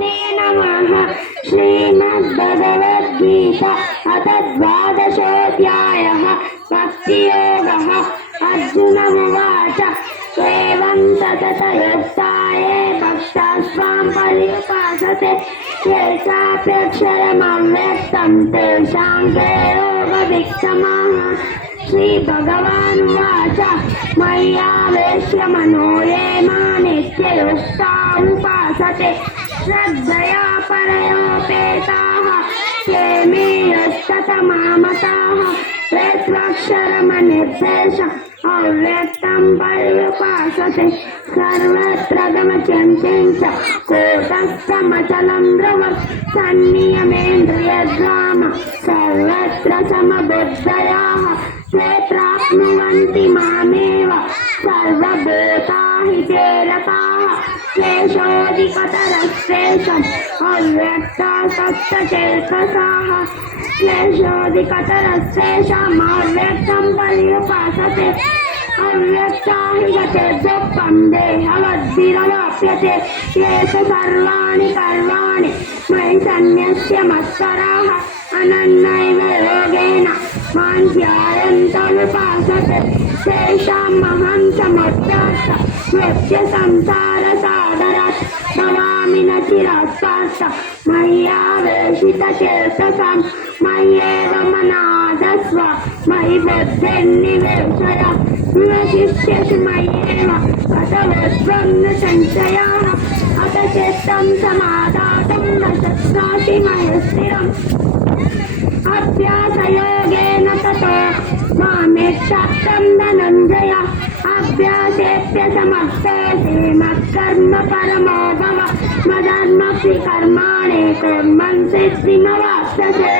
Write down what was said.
नमः। श्रीमद्भगवद्गीता अथ द्वादशोऽध्यायः भक्तियोगः। अर्जुनमुवाच एवं तततयुक्ताये भक्तास्त्वां पर्युपासते ये चाप्यक्षरमव्यक्तं तेषां के योगविक्षमाः। श्रीभगवानुवाच मय्यावेश्य मनो ये मानित्ययुक्ता उपासते श्रद्धया परयोपेताः ते मे यस्ततमामताः। ते त्वक्षरमनिर्देशम् अव्यक्तं पर्युपासते सर्वत्र गमचिन्त्यं च कूटस्थमचलं ध्रुवं सन्नियमेन्द्रियग्राम सर्वत्र समबुद्धयाः ते प्राप्नुवन्ति मामेव सर्वभूताहि ते रताः। क्लेशोऽधिकतरस्तेषाम् अव्यक्तासक्तचेतसाः क्लेशोऽधिकतरस्तेषाम् अव्यक्तं पर्युपासते अव्यक्ता हि गते दुःखं देहवद्भिरवाप्यते ये च सर्वाणि कर्माणि मयि सन्न्यस्य मत्पराः अनन्यैव योगेन मां ध्यायन्तमुपासते तेषामहं समुद्रात् मृत्युसंसारसागरात् भवामि न चिरात् पार्थ मय्यावेशितचेतसां मय्येव मनादस्व मयि बुद्धिर्निवेशय शिष्यसु मय्येव अतवत्त्वं न संशयाः। अत चित्तं समादातुं न शक्नोषि मयि स्थिरम् अभ्यासयोगेन ततो मामेक्षाप्तं धनञ्जय अभ्यासेऽप्यसमर्थोऽसि मत्कर्म परमो भव मदर्मसि कर्माणि कुर्वन् सिद्धिमवाप्स्यसे।